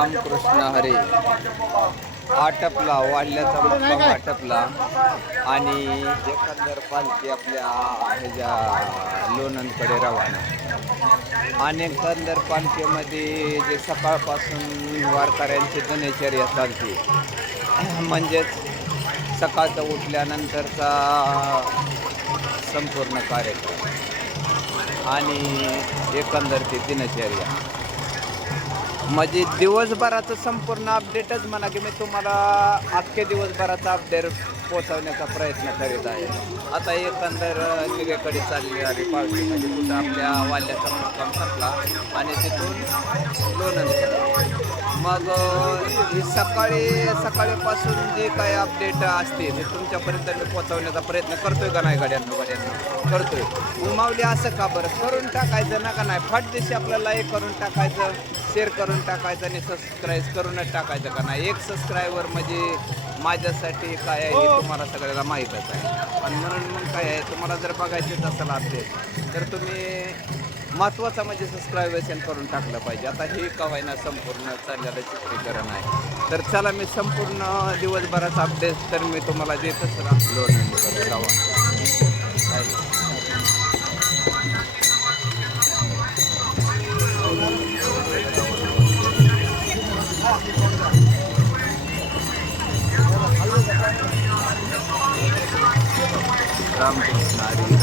रामकृष्ण हरे. आटपला वाढल्याचा मुक्काम आटपला. आणि एकंदर पालखी आपल्या ह्याच्या लोणंदकडे रवाना. आणि एकंदर पालखीमध्ये जे सकाळपासून वारकऱ्यांची दिनचर्या चालते म्हणजेच सकाळचं उठल्यानंतरचा संपूर्ण कार्यक्रम. आणि एकंदर ती दिनचर्या. म्हणजे दिवसभराचं संपूर्ण अपडेटच म्हणा की मी तुम्हाला अख्खे दिवसभराचा अपडेट पोचवण्याचा प्रयत्न करीत आहे. आता एकंदर निगेकडे चालली आली पावशी म्हणजे कुठं आपल्या वाल्याचा मुक्काम संपला आणि तिथून लोणंद. मग ही सकाळी सकाळीपासून जे काही अपडेट असते ते तुमच्यापर्यंत मी पोचवण्याचा प्रयत्न करतोय का नाही गाड्यांना गाड्यांना? करतोय. उमावली असं का बरं? करून टाकायचं नका नाही? फाट दिवशी आपल्याला लाईक करून टाकायचं शेअर करून टाकायचं आणि सबस्क्राईब करूनच टाकायचं का नाही? एक सबस्क्रायबर म्हणजे माझ्यासाठी काय आहे हे तुम्हाला सगळ्याला माहीतच आहे. आणि म्हणून मग काय आहे तुम्हाला जर बघायचंच असेल अपडेट तर तुम्ही महत्त्वाचा म्हणजे सबस्क्रायबेशन करून टाकलं पाहिजे. आता हे का होईना संपूर्ण चाललेलं चित्रीकरण आहे. तर चला मी संपूर्ण दिवसभराचा अपडेट तर मी तुम्हाला देतच राहलो रामकृष्ण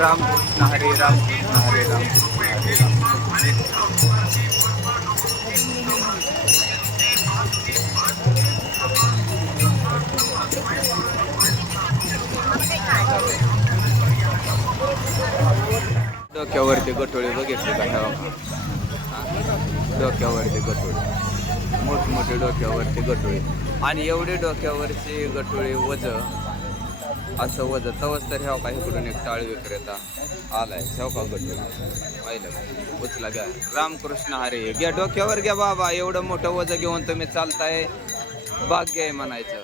राम कृष्ण हरे राम कृष्ण हरे राम. डोक्यावरती गठोळे बघितले का ह्या डोक्यावरती गठोळे. मोठमोठे डोक्यावरती गठोळे. आणि एवढे डोक्यावरचे गठोळे वज असं वज तवच तर ह्याव काही कुठून एक टाळी विक्रेता आलाय. ह्याव का गटोळे पाहिलं उचला घ्या. रामकृष्ण हरे घ्या डोक्यावर घ्या बाबा. एवढं मोठं वज घेऊन तुम्ही चालताय. भाग्य आहे म्हणायचं.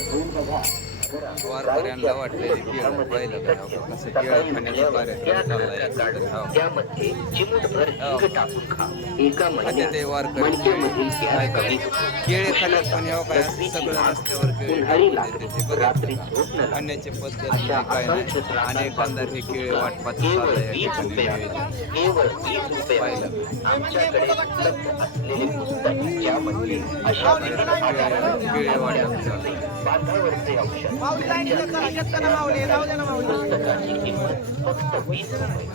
पाहिलं. वारकऱ्यांना वाटलेली केळं पाहिलं का हो, कसं केळं खाण्याचा कार्यक्रम चाललाय टाकून ते वारकरी काय केळे खाण्यात पण ह्याव काय? सगळं रस्त्यावर केळे उन्हाळी टाकून देते ते रात्री बघितलं झोप न का? लागते. खाण्याची पद्धत काय नाही. आणि एकंदर हे केळे वाटपात चाललंय या ठिकाणी पाहिलं. केळे वाटप चालू बांधावरचे औषध पुस्तकाची किंमत फक्त वीस रुपये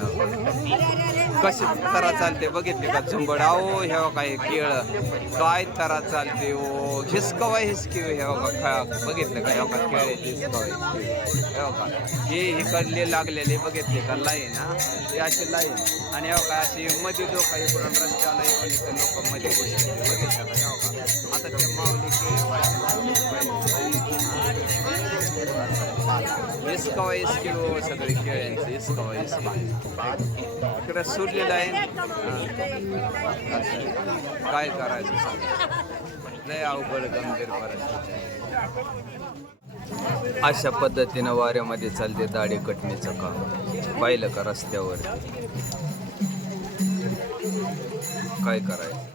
कशी तरा चालते बघितले का झुंबड? अहो हे काय केळ. काय तरा चालते हो? ओ हिसकवा हिसकी हे बघा खा बघितलं का? हे का केळ्याची हिसकवा. हे का हे इकडले लागलेले बघितले का? लाईन हा? हे अशी लाईन. आणि हे का अशी मध्ये लोक इकडून रस्त्याला येऊन इथं लोक मध्ये बसले बघितलं का? हे का आता ते माऊली केळ हिसकवा हिसकी हो सगळी केळ्यांची हिसकवा हिसकी इकडे सोडलेलं आहे. काय करायचं? सांग लय अवघड गंभीर परिस्थिती. अशा पद्धतीनं वाऱ्यामध्ये चालते दाढी कटणीचं काम. पाहिलं का रस्त्यावर? काय करायचं?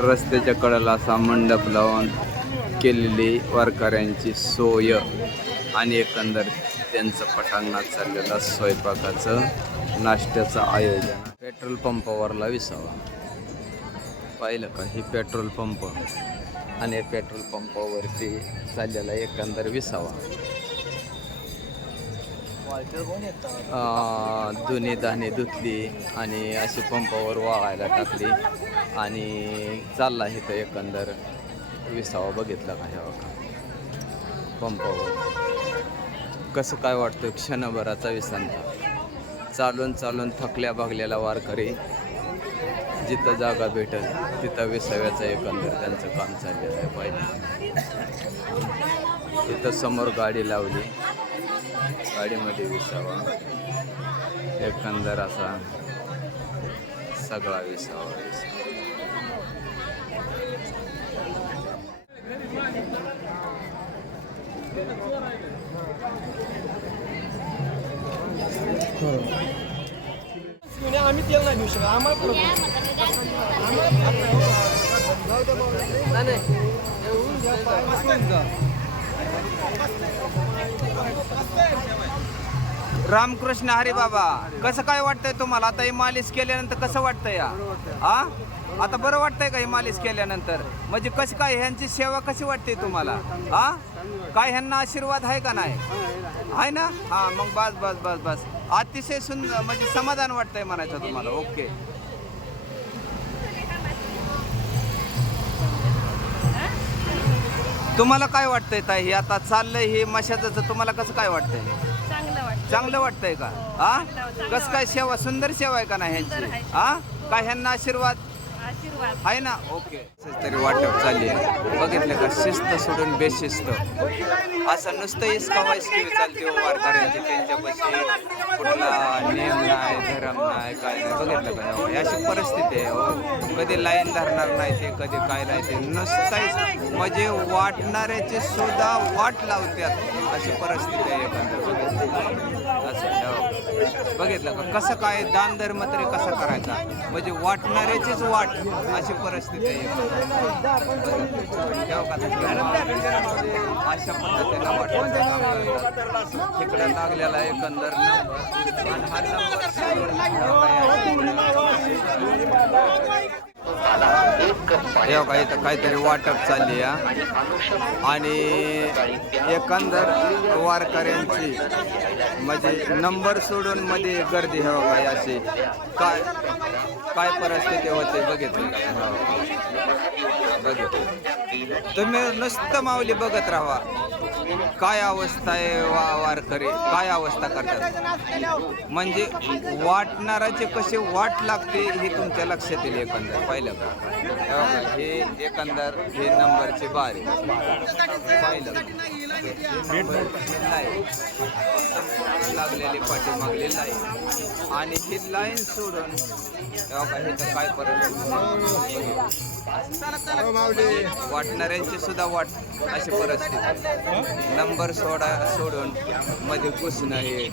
रस्त्याच्या कडेला असा मंडप लावून केलेली वारकऱ्यांची सोय आणि एकंदर त्यांचं पटांगणात चाललेलं स्वयंपाकाचं नाश्त्याचं आयोजन. पेट्रोल पंपावरला विसावा. पाहिलं का? ही पेट्रोल पंप. आणि पेट्रोल पंपावरती चाललेला एकंदर विसावा. धुणे धाने धुतली आणि अशी पंपावर वाळायला टाकली. आणि चालला इथं एकंदर विसावा बघितला का ह्या पंपावर कसं काय वाटतं क्षणभराचा विसांता? चालून चालून थकल्या भागलेला वारकरी जिथं जागा भेटेल तिथं विसाव्याचं एकंदर त्यांचं काम चाललेलं आहे पाहिजे. तिथं समोर गाडी लावली. गाडीमध्ये विसावा. एकंदर असा सगळा विसावा विसावा. तेल नाही घेऊ शकत आम्हाला रामकृष्ण हरी बाबा कसं काय वाटतंय तुम्हाला? आता ही मालिश केल्यानंतर कसं वाटतंय या? हा? आता बरं वाटतंय का ही मालिश केल्यानंतर? म्हणजे कशी काय ह्यांची सेवा कशी वाटते तुम्हाला? हा? काय ह्यांना आशीर्वाद आहे का नाही? आहे ना? हा मग बस बस बस बस. अतिशय सुंदर म्हणजे समाधान वाटतंय म्हणायचं तुम्हाला. ओके. तुम्हाला काय वाटतंय ताई? हे आता चाललंय हे मशाचं तुम्हाला कसं काय वाटतंय? चांगलं वाटतं चांगलं वाटतंय का? हा कसं काय सेवा सुंदर सेवा आहे का नाही ह्यांची. हा? काय ह्यांना आशीर्वाद आशीर्वाद. आहे ना? ओके. तरी वाटप चालली आहे. बघितलं का? शिस्त सोडून बेशिस्त. असं नुसतं इसका वाईस्किवी चालते हो, वारकऱ्यांचे त्यांच्यापाशी. कुठला नियम नाही धरम नाही काय नाही. बघितलं का? हो, अशी परिस्थिती आहे हो. कधी लाईन धरणार नाही ते कधी काय नाही ते. नुसतं म्हणजे वाटणाऱ्याची सुद्धा वाट लावतात अशी परिस्थिती आहे एकंदर बघितलं असं हो. बघितलं का? कसं काय दान धर्म तरी कसा करायचा? म्हणजे वाटणाऱ्याचीच वाट अशी परिस्थिती आहे. अशा पद्धतीनं वाटवायचं काम तिकडे लागलेला एकंदर नंबर. आणि हा नंबर हे काही का इथं काहीतरी वाटप चालली आणि एकंदर वारकऱ्यांची म्हणजे नंबर सोडून मध्ये गर्दी हे काय अशी काय काय परिस्थिती होते बघितली का? हो. बघितलं. तुम्ही नुसतं माऊली बघत राहा. काय अवस्था आहे वा वारकरी? काय अवस्था करतात? म्हणजे वाटणाराची कशी वाट लागते हे तुमच्या लक्षात येईल एकंदर पाहिलं का? हे एकंदर हे नंबरचे बारी पाहिलं पाठी हे लाईन. लाईन आणि ही लाईन सोडून हे तर काय परत वाटणाऱ्यांची सुद्धा वाट अशी परिस्थिती नंबर सोडा सोडून मध्ये घुसणं हे.